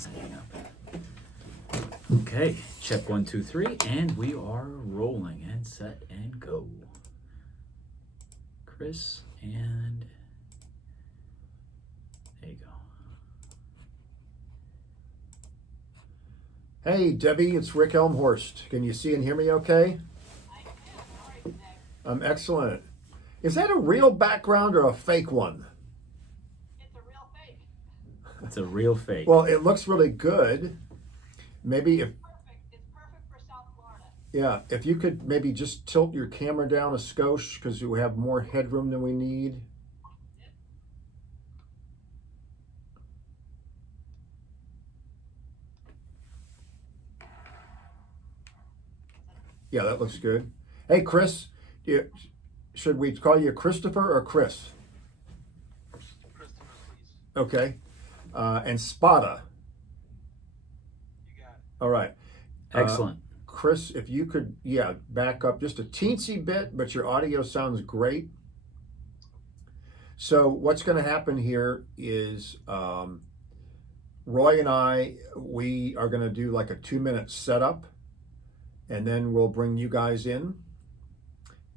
Setting up. Okay, check 1, 2, 3, and we are rolling. And set and go. Chris, and there you go. Hey, Debbie, it's Rick Elmhorst. Can you see and hear me okay? I can. How are you today? I'm excellent. Is that a real background or a fake one? It's a real fake. It's a real fake. Well, it looks really good. Maybe if, Perfect. It's perfect for South Florida. yeah, if you could maybe just tilt your camera down a skosh because we have more headroom than we need. Yep. Yeah, that looks good. Hey, Chris, should we call you Christopher or Chris? Christopher, please. Okay. And Spada. You got it. All right. Excellent. Chris, if you could, yeah, back up just a teensy bit, but your audio sounds great. So what's going to happen here is Roy and we are going to do like a 2-minute setup, and then we'll bring you guys in,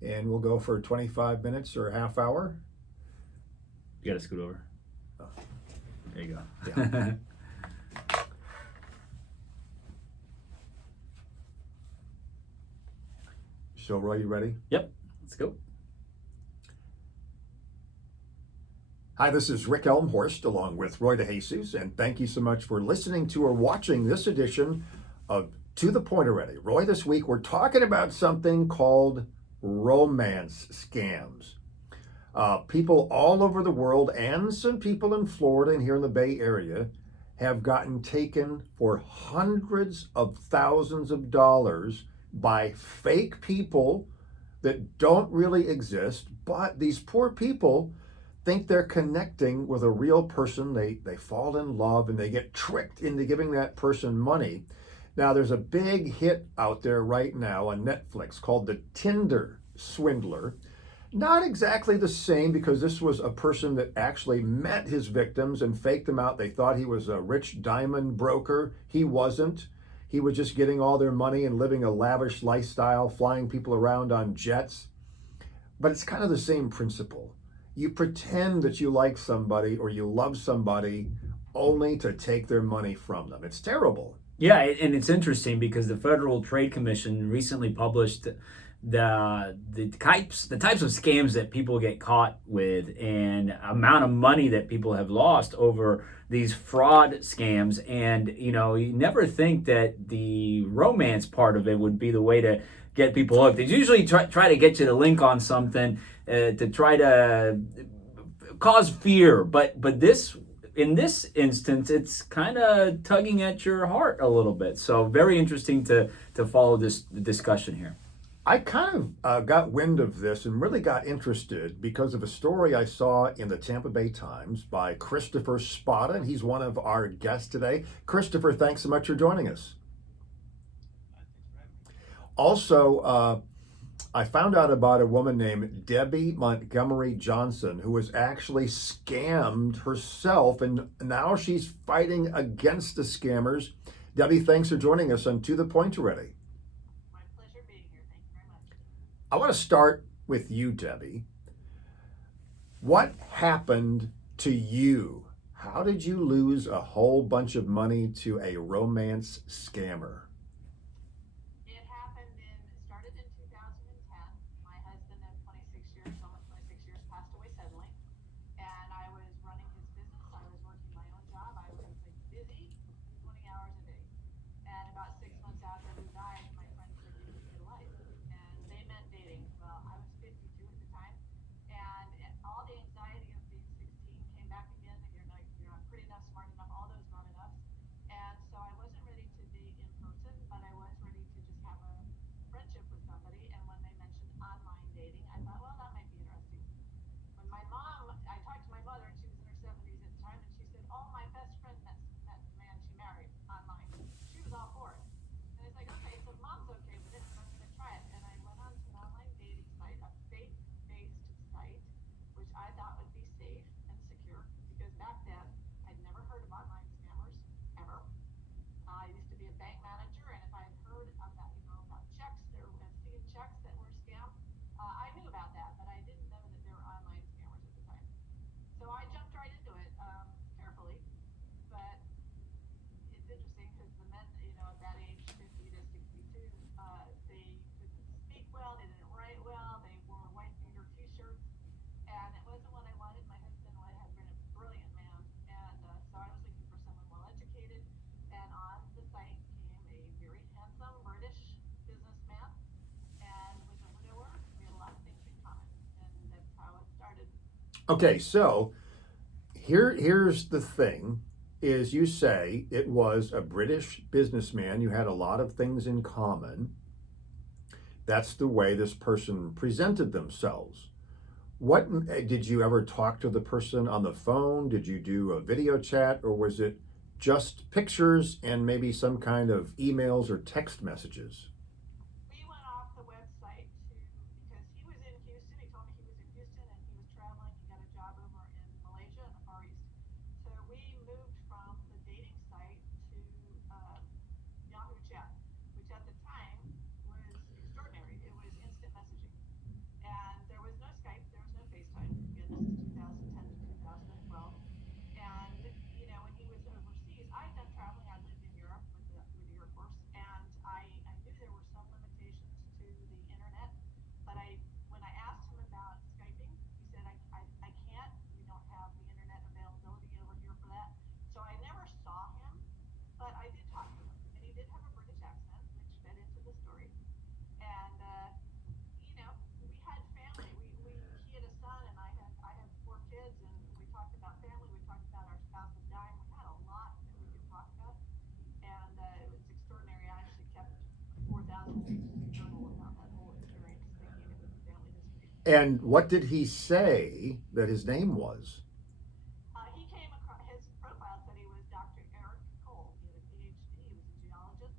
and we'll go for 25 minutes or a half hour. You gotta scoot over. Oh. There you go. Yeah. So, Roy, you ready? Yep, let's go. Hi, this is Rick Elmhorst along with Roy DeJesus, and thank you so much for listening to or watching this edition of To the Point Already. Roy, this week we're talking about something called romance scams. People all over the world and some people in Florida and here in the Bay Area have gotten taken for hundreds of thousands of dollars by fake people that don't really exist, but these poor people think they're connecting with a real person. They fall in love and they get tricked into giving that person money. Now, there's a big hit out there right now on Netflix called The Tinder Swindler. Not exactly the same, because this was a person that actually met his victims and faked them out. They thought he was a rich diamond broker. He wasn't. He was just getting all their money and living a lavish lifestyle, flying people around on jets. But it's kind of the same principle. You pretend that you like somebody or you love somebody only to take their money from them. It's terrible. Yeah, and it's interesting because the Federal Trade Commission recently published the types of scams that people get caught with and amount of money that people have lost over these fraud scams. And you never think that the romance part of it would be the way to get people hooked. They usually try to get you to link on something to try to cause fear, but this, in this instance, it's kind of tugging at your heart a little bit. So very interesting to follow this discussion here. I kind of got wind of this and really got interested because of a story I saw in the Tampa Bay Times by Christopher Spada, and he's one of our guests today. Christopher, thanks so much for joining us. Thanks for having me. Also, I found out about a woman named Debbie Montgomery Johnson who was actually scammed herself, and now she's fighting against the scammers. Debbie, thanks for joining us on To the Point Already. My pleasure being here. Thank you very much. I want to start with you, Debbie. What happened to you? How did you lose a whole bunch of money to a romance scammer? Started in 2010. My husband of 26 years, almost 26 years, passed away suddenly. And I was running his business. I was working my own job. I was like busy, 20 hours a day. And about 6 months after he died, my friend said, "You need to get a life." And they met dating. Well, I was 52 at the time. And all the anxiety of being 16 came back again. That you're not pretty enough, smart enough, all those not enough. And so I wasn't ready to date in person. Okay, so here's the thing is you say it was a British businessman. You had a lot of things in common. That's the way this person presented themselves. What did you ever talk to the person on the phone? Did you do a video chat, or was it just pictures and maybe some kind of emails or text messages? We went off the website to because he was in Houston. He told me he was in Houston and he was traveling. He got a job over in Malaysia in the Far East. So we moved from the dating site to Yahoo Chat, which at the time was extraordinary. It was instant messaging, and there was no Skype, there was no FaceTime. Again, this is 2010 to 2012. And when he was overseas, I had done traveling. I lived in Europe with the Air Force, and I knew there were some limitations to the internet. But when I asked him about Skyping, he said I can't. We don't have the internet availability over here for that. So I never saw him, but I did talk to him, and he did have a British accent, which fed into the story. And we had family. We he had a son, and I have 4 kids, and we talked about family. We talked about our spouses dying. We had a lot that we could talk about, and it was extraordinary. I actually kept 4,000 pages of journal about that whole experience, thinking it was a family history. And what did he say that his name was? He came across his profile said he was Dr. Eric Cole. He had a PhD. He was a geologist.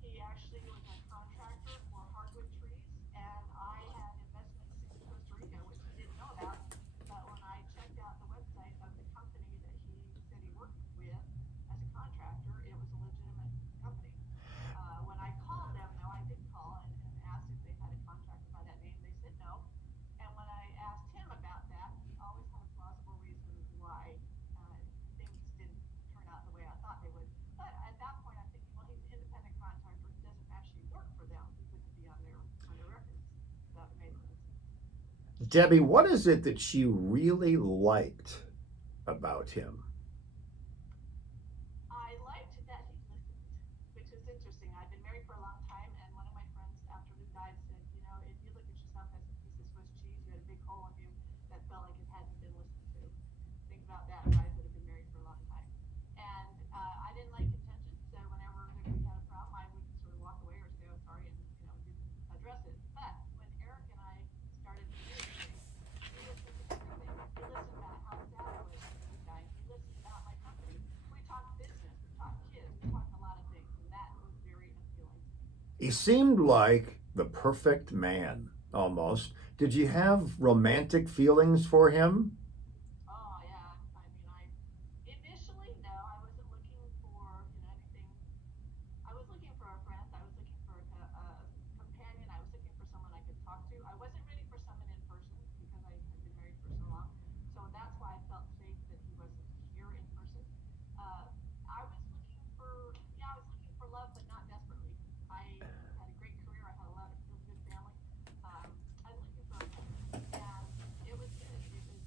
He actually was a contractor for hardwood trees, and I had investments in Costa Rica, which he didn't know about. But when I checked out the website of the company that he said he worked with as a contractor, it was a legitimate company. When I called them, though, I did call and asked if they had a contractor by that name. They said no. And when I asked him about that, he always had a plausible reason why things didn't turn out the way I thought they would. But at that point, I'm thinking, well, he's an independent contractor. He doesn't actually work for them. He wouldn't be on their records. That made sense. Debbie, what is it that she really liked about him? I liked that he listened, which is interesting. I've been married for a long time, and one of my friends, after Lou died, said, if you look at yourself as a piece of Swiss cheese, you had a big hole in you that felt like it hadn't been listened to. Think about that, guys that have been married for a long time. And I didn't like contention, so whenever we had a problem, I would sort of walk away or say, oh, sorry, and didn't address it. But when Eric and I started communicating, he listened to everything. He listened about how sad I was when he was dying. He listened about my company. We talked business, we talked kids, we talked a lot of things, and that was very appealing. He seemed like the perfect man, almost. Did you have romantic feelings for him? Oh yeah, I mean, I initially no, I wasn't looking for anything. I was looking for a friend. I was looking for a companion. I was looking for someone I could talk to. I wasn't ready for someone in person because I had been married for so long. So that's why I felt safe that he wasn't here in person. I was looking for, yeah, I was looking for love, but not desperately. I had a great career. I had a lot of really good family. I was looking for a friend, and it was good. It was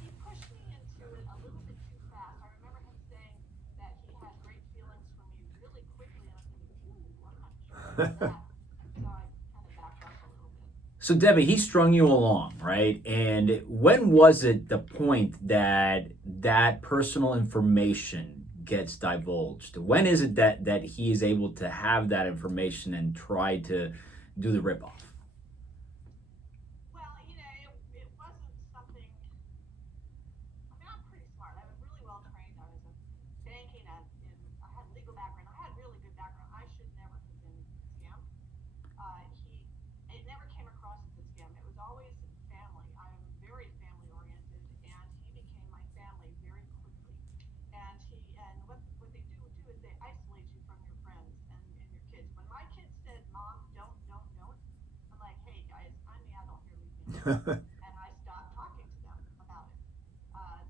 he pushed me into it a little bit too fast. I remember him saying that he had great feelings for me really quickly, and I'm thinking, ooh, I'm not sure about that. So I kind of backed off a little bit. So Debbie, he strung you along, right? And when was it the point that that personal information gets divulged? When is it that he is able to have that information and try to do the ripoff? Well, it wasn't something. I mean, I'm pretty smart. I was really well trained. I was a banking I had legal background. I had really good background. I should never have been scammed. It never came across as a scam. It was always family. I'm very family oriented, and he became my family very quickly. And what they do is they isolate you from your friends and your kids. When my kids said, "Mom, don't," I'm like, "Hey guys, I'm the adult here. Leave me alone." And I stopped talking to them about it.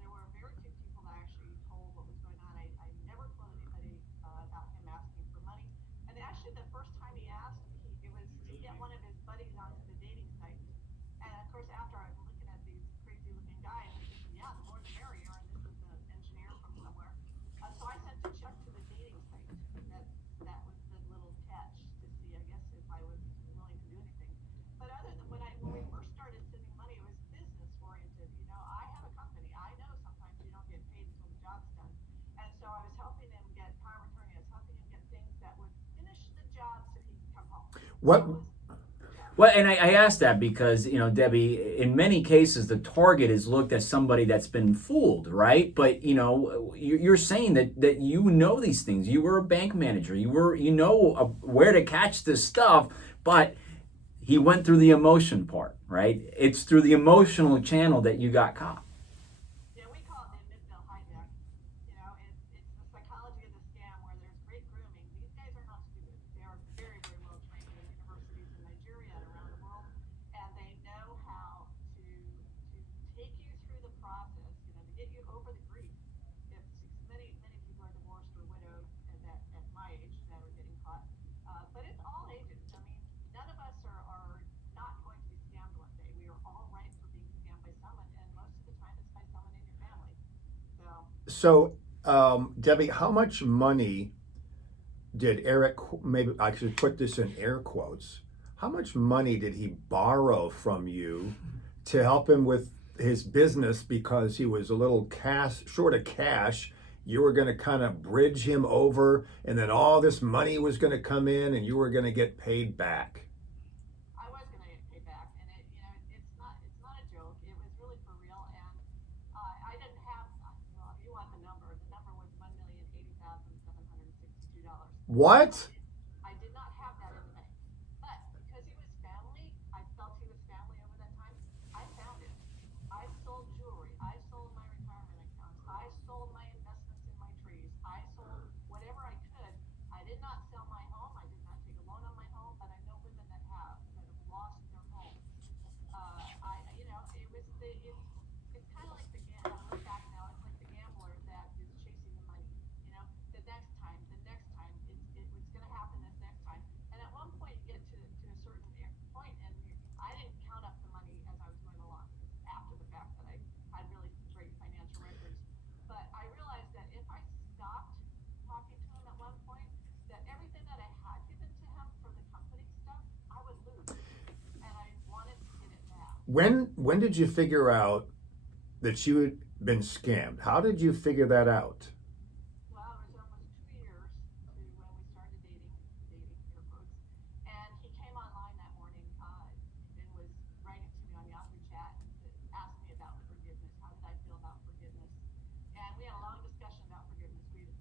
There were very few people that actually told what was going on. I never told anybody about him asking for money. And actually, the first time he asked, it was to get one of his buddies onto the dating site. And of course, after I'm looking at these crazy looking guys, I'm thinking, yeah, the more the merrier. And this is an engineer from somewhere. So I sent a check to the dating site. That was the little catch to see, I guess, if I was willing to do anything. But other than when we first started sending money, it What? Well, and I asked that because, Debbie, in many cases, the target is looked as somebody that's been fooled, right? But, you're saying that you know these things. You were a bank manager. You know where to catch this stuff, but he went through the emotion part, right? It's through the emotional channel that you got caught. Yeah, we call it the Midville hijack. It's the psychology of the scam where there's great grooming. These guys are not stupid. They are very, very well trained in universities in Nigeria and around the world, and they know how to take you through the process, to get you over the grief. If many many people are divorced or widowed at my age that are getting caught, but it's all ages. I mean, none of us are not going to be scammed one day. We are all right for being scammed by someone, and most of the time it's by someone in your family. So, Debbie, how much money did Eric, maybe I should put this in air quotes, how much money did he borrow from you to help him with his business because he was a little short of cash? You were going to kind of bridge him over, and then all this money was going to come in, and you were going to get paid back. I was going to get paid back, and it's not a joke. It was really for real, and I didn't have. Well, if you want the number was $1,080,762. What? I did not have that in the bank, but because he was family, I felt he was family over that time. I found it. I sold jewelry. I sold my retirement accounts. I sold my investments in my trees. I sold whatever I could. I did not sell my home. I did not take a loan on my home, but I know women that have lost their homes. It's kind of like I look back now, it's like the gambler that is chasing the money. The next time, it's going to happen this next time. And at one point, you get to a certain point, and I didn't count up the money as I was going along. It's after the fact that I had really great financial records. But I realized that if I stopped talking to him at one point, that everything that I had given to him for the company stuff, I would lose. And I wanted to get it back. When did you figure out that you had been scammed? How did you figure that out? Well, it was almost 2 years to when we started dating air quotes, and he came online that morning and was writing to me on Yahoo Chat to ask me about forgiveness. How did I feel about forgiveness? And we had a long discussion about forgiveness. We had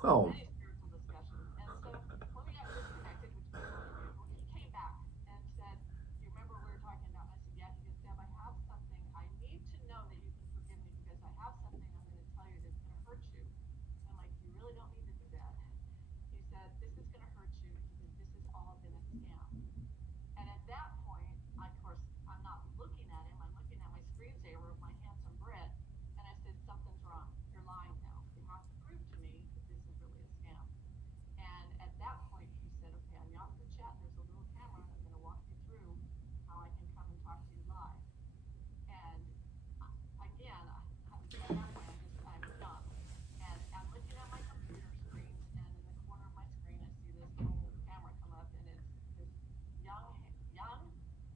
Oh, many spiritual discussions, and so when we got disconnected, which we normally do, he came back and said, "Do you remember we were talking about?" And I said, "Yeah." He goes, "Deb, I have something. I need to know that you can forgive me because I have something I'm going to tell you that's going to hurt you." I'm like, "You really don't need to do that." He said, "This is going to hurt you because this has all been a scam." And at that point, of course, I'm not looking at him. I'm looking at my screensaver of my handsome Brit. And I said, "Something's wrong. You're lying now. You have to prove to me that this is really a scam." And at that point, he said, "Okay, on Yahoo Chat, there's a little camera. I'm going to walk you through how I can come and talk to you live." And again, at that point, I'm dumb. And I'm looking at my computer screens, and in the corner of my screen, I see this little camera come up, and it's this young,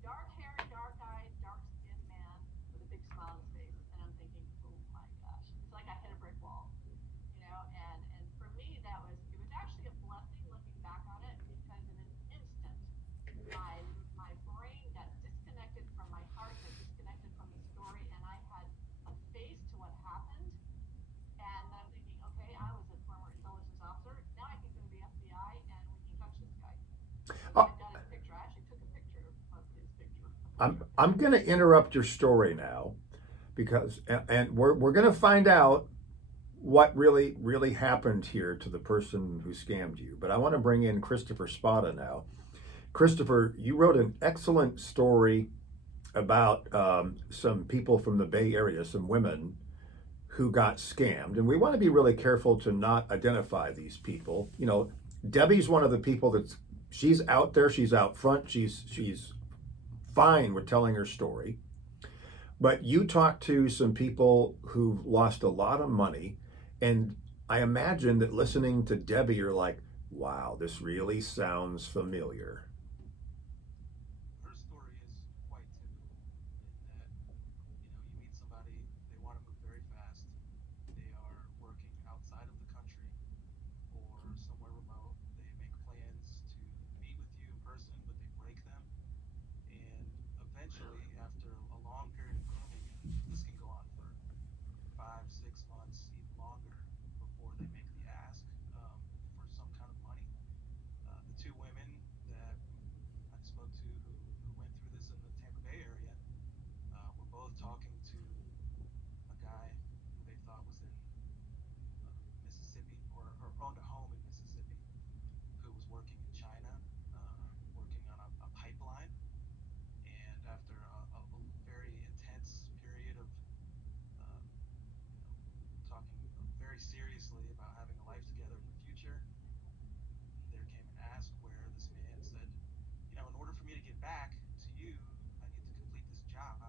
dark-haired, dark-eyed, dark-skinned man with a big smile on his face. And I'm thinking, oh my gosh, it's like I hit a brick wall, And for me, it was actually a blessing looking back on it because in an instant, my brain got disconnected from my heart, got disconnected from the story, and I had a face to what happened. And then I'm thinking, okay, I was a former intelligence officer. Now I can go to the FBI and we can touch this guy. So uh, I've got his picture. I actually took a picture of his picture. I'm going to interrupt your story now because, and we're going to find out what really happened here to the person who scammed you. But I want to bring in Christopher Spada now. Christopher, you wrote an excellent story about some people from the Bay Area, some women who got scammed, and we want to be really careful to not identify these people. Debbie's one of the people she's out there, she's out front, she's fine with telling her story. But you talked to some people who've lost a lot of money, and I imagine that listening to Debbie, you're like, wow, this really sounds familiar. Her story is quite typical in that, you meet somebody, they want to move very fast, they are working outside of the country or somewhere remote, they make plans to meet with you in person, but about having a life together in the future. There came an ask where this man said, in order for me to get back to you, I need to complete this job. The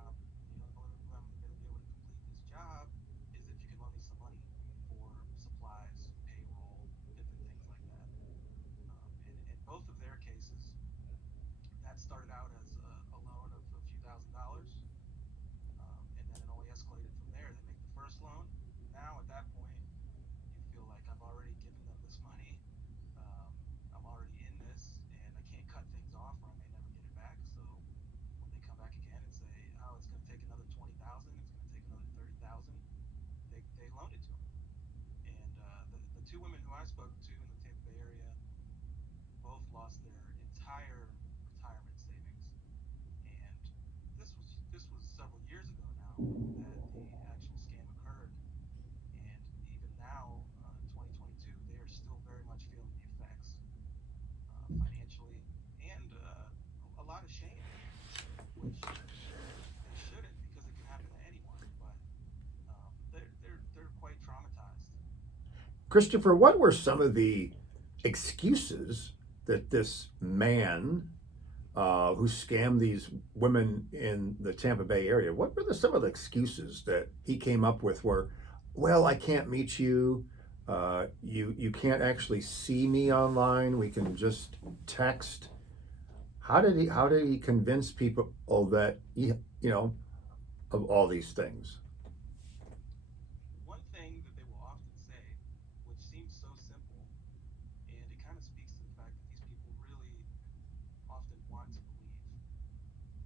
only way I'm going to be able to complete this job is if you can loan me some money for supplies, payroll, different things like that. And in both of their cases, that started out as a loan of a few $1,000s, and then it only escalated from there. They make the first loan. Now, at that point, you feel like I've already given them this money. I'm already in this, and I can't cut things off, or I may never get it back. So when they come back again and say, "Oh, it's going to take another 20,000, it's going to take another 30,000," they loaned it to them. And the two women who I spoke to in the Tampa Bay area both lost their entire retirement savings. And this was several years ago now that the actual scam occurred. And even now, in 2022, they are still very much feeling the effects, financially, and a lot of shame, which they shouldn't, because it can happen to anyone. But they're quite traumatized. Christopher, what were some of the excuses that this man who scammed these women in the Tampa Bay area, what were some of the excuses that he came up with where, well, I can't meet you, you can't actually see me online, we can just text. How did he convince people that of all these things? One thing that they will often say, which seems so simple, and it kind of speaks to the fact that these people really often want to believe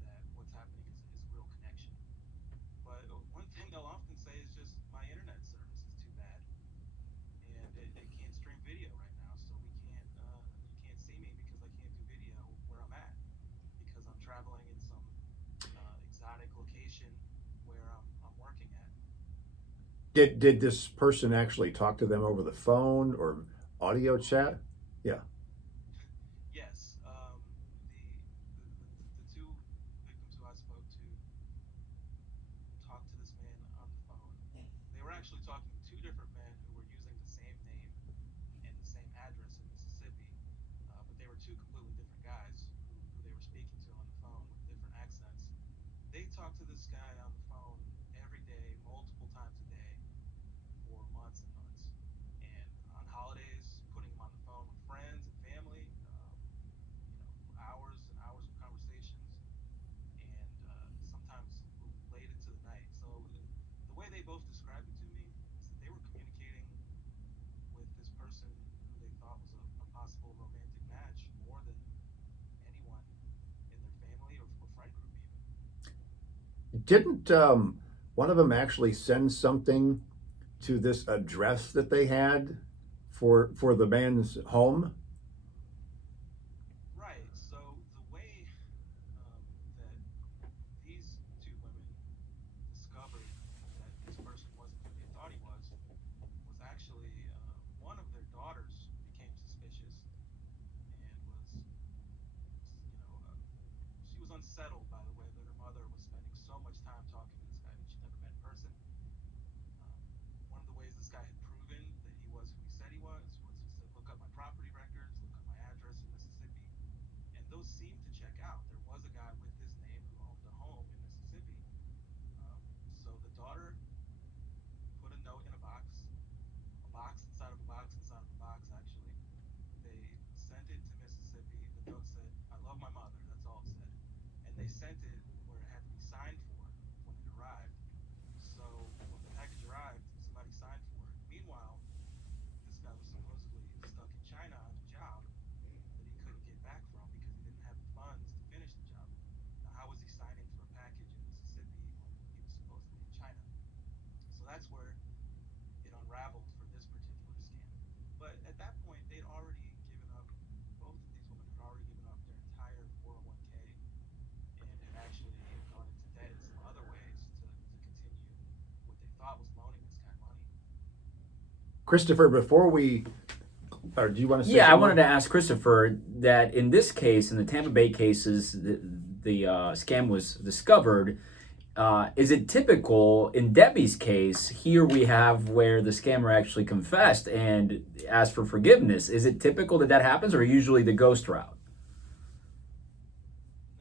that what's happening is a real connection. But one thing they'll often say is just, my internet service is too bad, and it can't stream video right now, so you can't see me because I can't do video where I'm at, because I'm traveling in some exotic location where I'm working at. Did this person actually talk to them over the phone or audio chat? Yeah. Yes, the two victims who I spoke to talked to this man on the phone. They were actually talking to two different men who were using the same name and the same address in Mississippi, but they were two completely different guys who they were speaking to on the phone with different accents. They talked to this guy on the phone every day, multiple times a day, for months and months. And on holidays, putting him on the phone with friends and family, hours and hours of conversations, and sometimes late into the night. So the way they both described it to me is that they were communicating with this person who they thought was a possible romantic match more than anyone in their family or friend group even. Didn't one of them actually send something to this address that they had for the man's home? Right. So the way that these two women discovered that this person wasn't who they thought he was actually, one of their daughters became suspicious and she was unsettled by the way that her mother was spending so much time talking to this guy that she never met in person. One of the ways this guy had proven that he was who he said he was he said, "Look up my property records, look up my address in Mississippi," and those seemed to check out. There was a guy with his name who owned a home in Mississippi. Um, so the daughter put a note in a box inside of a box inside of a box, actually. They sent it to Mississippi. The note said, "I love my mother." That's all it said. And they sent it where it had to be signed for when it arrived. So when the package arrived, somebody signed for it. Meanwhile, this guy was supposedly stuck in China on a job that he couldn't get back from because he didn't have the funds to finish the job. Now, how was he signing for a package in Mississippi when he was supposedly in China? So that's where it unraveled for this particular scam. But at that point, they'd already given up, both of these women had already given up their entire 401k and had actually gone into debt in some other ways to continue what they thought was loaning this guy money. Christopher, before we, or do you want to say Yeah, I something wanted to more? ask Christopher that in this case, in the Tampa Bay cases, the scam was discovered Is it typical in Debbie's case? Here we have where the scammer actually confessed and asked for forgiveness. Is it typical that that happens, or usually the ghost route?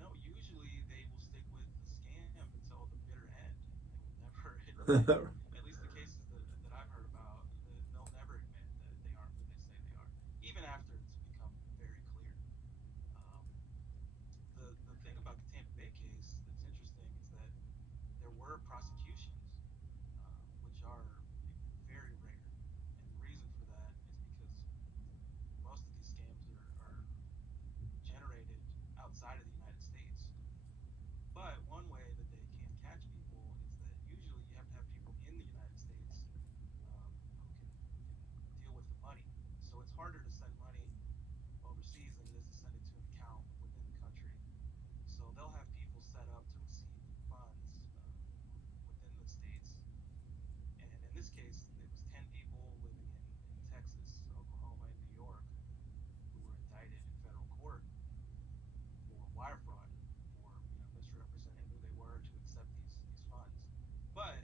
No, usually they will stick with the scam until the bitter end. They will never admit, at least the cases that I've heard about, they'll never admit that they aren't who they say they are, even after it's become very clear. Um, the thing about the Tampa Bay case that's interesting is that there were prosecutions, which are very rare. And the reason for that is because most of these scams are generated outside of the United States. But one way that they can catch people is that usually you have to have people in the United States who can deal with the money. So it's harder to send money overseas than it is to send it to an account within the country. So they'll have people set up to receive funds within the states. And in this case, it was 10 people living in Texas, Oklahoma, and New York who were indicted in federal court for wire fraud, for misrepresenting who they were to accept these funds. But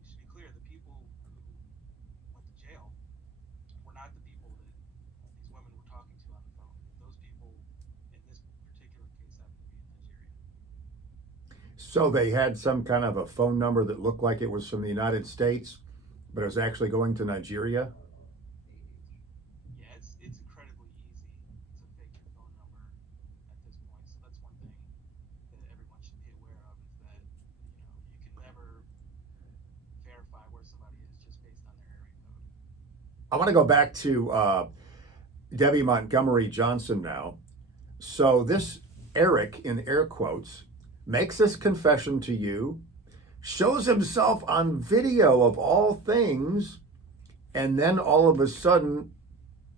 we should be clear: the people who went to jail were not the people that these women were talking to on the phone. Those people, in this particular case, happen to be in Nigeria. So they had some kind of a phone number that looked like it was from the United States, but it was actually going to Nigeria. Yeah, it's incredibly easy to fake your phone number at this point. So that's one thing that everyone should be aware of, is that you can never verify where somebody is just based on their area code. I want to go back to Debbie Montgomery Johnson now. So this Eric, in air quotes, makes this confession to you, shows himself on video of all things, and then all of a sudden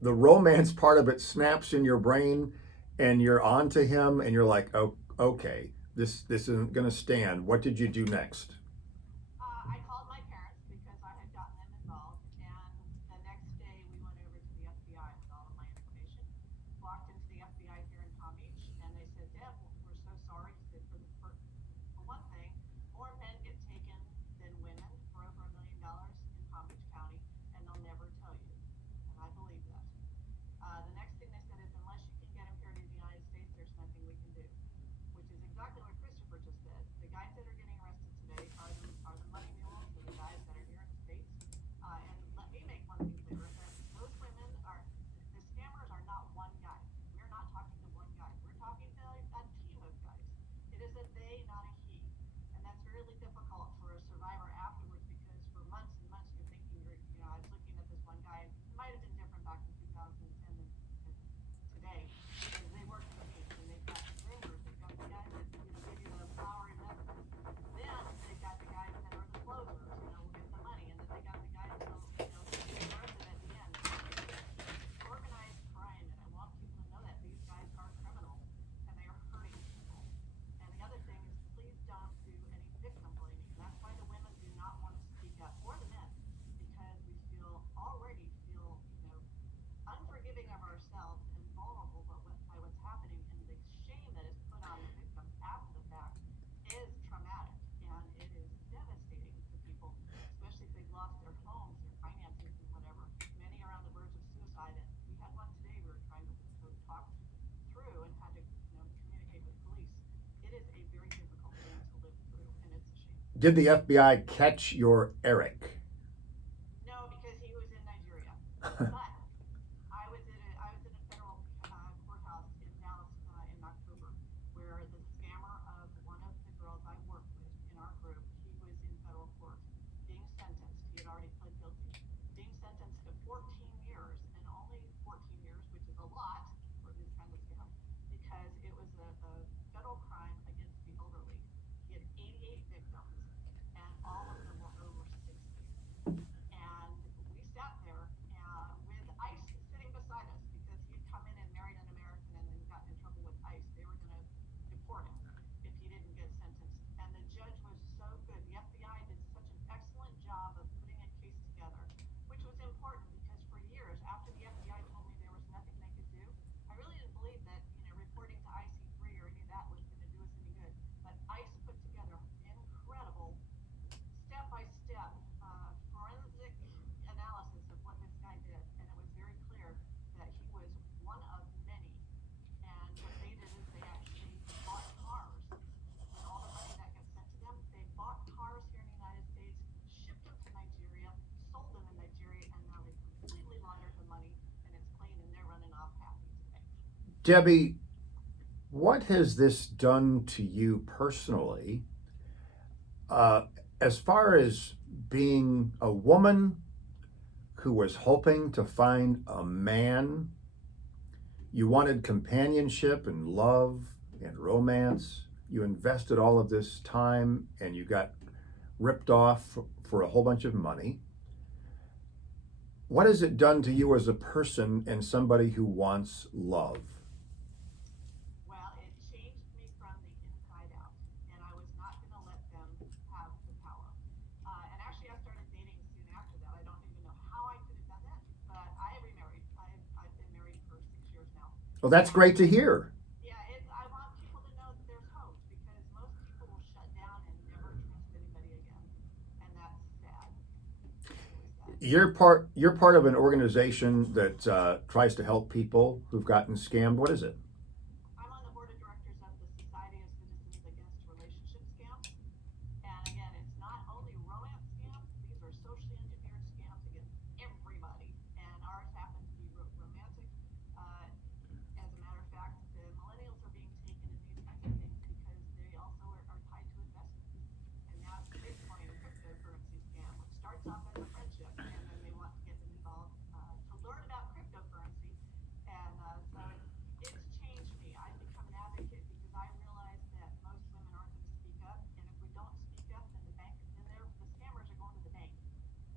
the romance part of it snaps in your brain and you're on to him and you're like, oh, okay, this isn't going to stand. What did you do next? I called my parents because I had gotten them involved, and the next day we went over to the FBI with all of my information. Walked into the FBI here in Palm Beach, and they said, "Deb, we're so sorry." He said, for one thing, more men get taken than women for over $1 million in Palm Beach County, and they'll never tell you. And I believe that. The next thing they said is, unless you can get them here to the United States, there's nothing we can do, which is exactly what Christopher just said. The guys that are getting arrested today are the money mules, and the guys that are here in the States. And let me make one thing clear: that those women are, the scammers are not one guy. We're not talking to one guy. We're talking to a team of guys. It is a they, not a he. And that's really difficult for a survivor afterwards, because for months and months you're thinking, I was looking at this one guy. It might have been different back in 2010 than today, because they work in the meat and they've got rumors. They've got the guys that give you the flowery messages. Then they've got the guys that are the closers, will get the money, and then they got the guys that'll get arrested at the end. It's organized crime, and I want people to know that these guys are criminals and they are hurting people. And the other thing is, please don't do any victim blaming. And that's why the women do not want to speak up, or the men, because we already feel unforgiving of ourselves and vulnerable by what's happening, and the shame that is put on the victims after the fact is traumatic, and it is devastating to people, especially if they've lost their homes, their finances, and whatever. Many are on the verge of suicide, and we had one today we were trying to talk through and had to communicate with police. It is a very difficult thing to live through, and it's a shame. Did the FBI catch your Eric? No, because he was in Nigeria. But I was in a federal courthouse in Dallas in October, where the scammer of one of the girls I worked with in our group, he was in federal court being sentenced. He had already pled guilty, being sentenced to 14 years, and only 14 years, which is a lot for this kind of scam, because it was a federal crime against the elderly. He had 88 victims, and all of them were over 60. And we sat there with Debbie, what has this done to you personally, as far as being a woman who was hoping to find a man? You wanted companionship and love and romance. You invested all of this time and you got ripped off for a whole bunch of money. What has it done to you as a person and somebody who wants love? Well, it changed me from the inside out, and I was not going to let them have the power. And actually, I started dating soon after that. I don't even know how I could have done that, but I remarried. I've been married for 6 years now. Well, that's great to hear. Yeah, I want people to know that there's hope because most people will shut down and never trust anybody again, and that's sad. Really sad. You're part of an organization that tries to help people who've gotten scammed. What is it? I'm on the board of directors of the Society of Citizens Against Relationship Scams. And again, it's not only romance scams, these are socially engineered scams against everybody. And ours happen to be romantic. As a matter of fact, the millennials are being taken in these kinds of things because they also are tied to investments. And that's Bitcoin and cryptocurrency scam, which starts off as a friendship, and then they want to get them involved to learn about cryptocurrency. And so it's changed me. I've become an advocate because I realize that most women aren't going to speak up, and if we don't speak up, then the scammers are going to the bank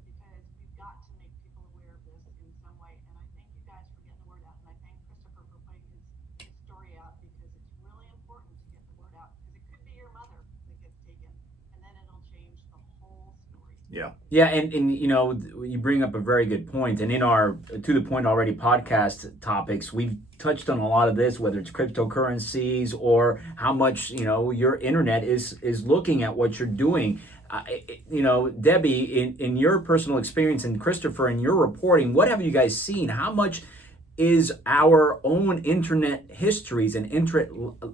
because we've got to make people aware of this in some way. And I thank you guys for getting the word out, and I thank Christopher for putting his story out because it's really important to get the word out because it could be your mother that gets taken, and then it'll change the whole story. Yeah. Yeah, and you know, you bring up a very good point. And in our To the Point Already podcast topics, we've touched on a lot of this, whether it's cryptocurrencies or how much, you know, your internet is looking at what you're doing. You know, Debbie, in your personal experience, and Christopher, in your reporting, what have you guys seen? How much is our own internet histories and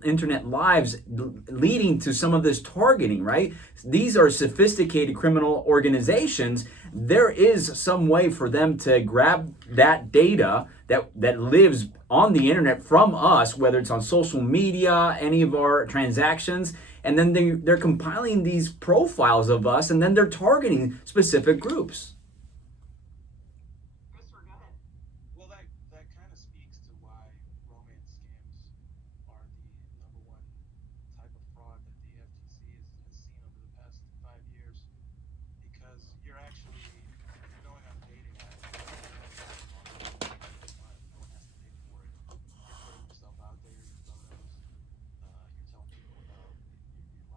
internet lives leading to some of this targeting, right? These are sophisticated criminal organizations. There is some way for them to grab that data that lives on the internet from us, whether it's on social media, any of our transactions, and then they're compiling these profiles of us, and then they're targeting specific groups. Christopher, go ahead. Well, that kind of speaks to why romance scams are the number one type of fraud that the FTC has seen over the past 5 years. Because you're going on a dating app. No one has to pay for it. You're putting yourself out there, your photos. You're telling people about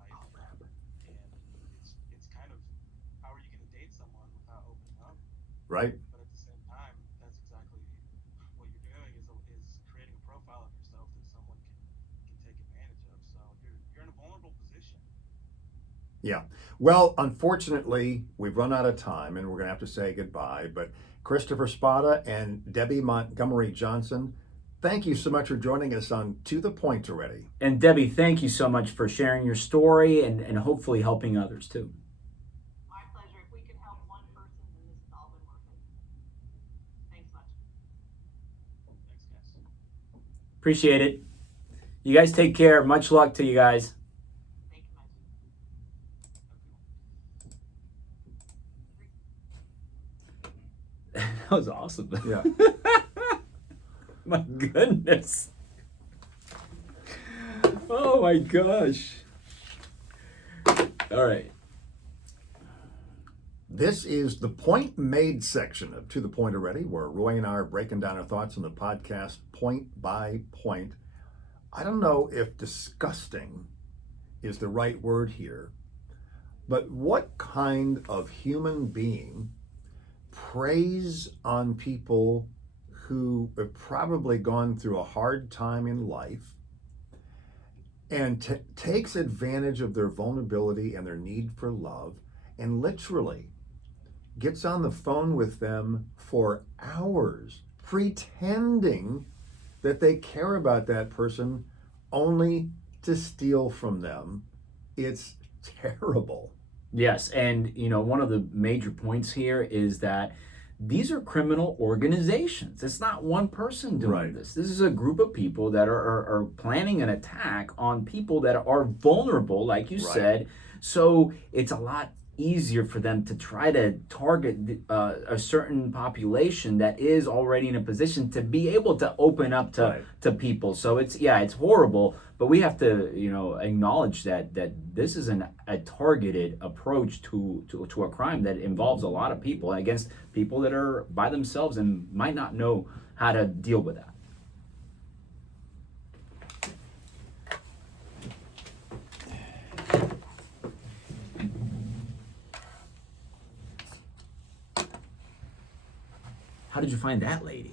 your life. And it's kind of, how are you going to date someone without opening up? Right. But at the same time, that's exactly what you're doing is creating a profile of yourself that someone can take advantage of. So you're in a vulnerable position. Yeah. Well, unfortunately, we've run out of time and we're going to have to say goodbye. But Christopher Spada and Debbie Montgomery Johnson, thank you so much for joining us on To the Point Already. And Debbie, thank you so much for sharing your story and hopefully helping others too. My pleasure. If we can help one person, then this has all been worth it. Thanks much. Thanks, guys. Appreciate it. You guys take care. Much luck to you guys. Thank you much. That was awesome. Yeah. My goodness. Oh my gosh. All right. This is the Point Made section of To the Point Already, where Roy and I are breaking down our thoughts on the podcast point by point. I don't know if disgusting is the right word here, but what kind of human being preys on people who have probably gone through a hard time in life and takes advantage of their vulnerability and their need for love and literally gets on the phone with them for hours pretending that they care about that person only to steal from them. It's terrible. Yes, and you know, one of the major points here is that these are criminal organizations. It's not one person doing Right. this. This is a group of people that are planning an attack on people that are vulnerable, like you Right. said. So it's a lot easier for them to try to target a certain population that is already in a position to be able to open up to, Right. to people. So it's horrible, but we have to acknowledge that this is a targeted approach to a crime that involves a lot of people against people that are by themselves and might not know how to deal with that. How did you find that lady?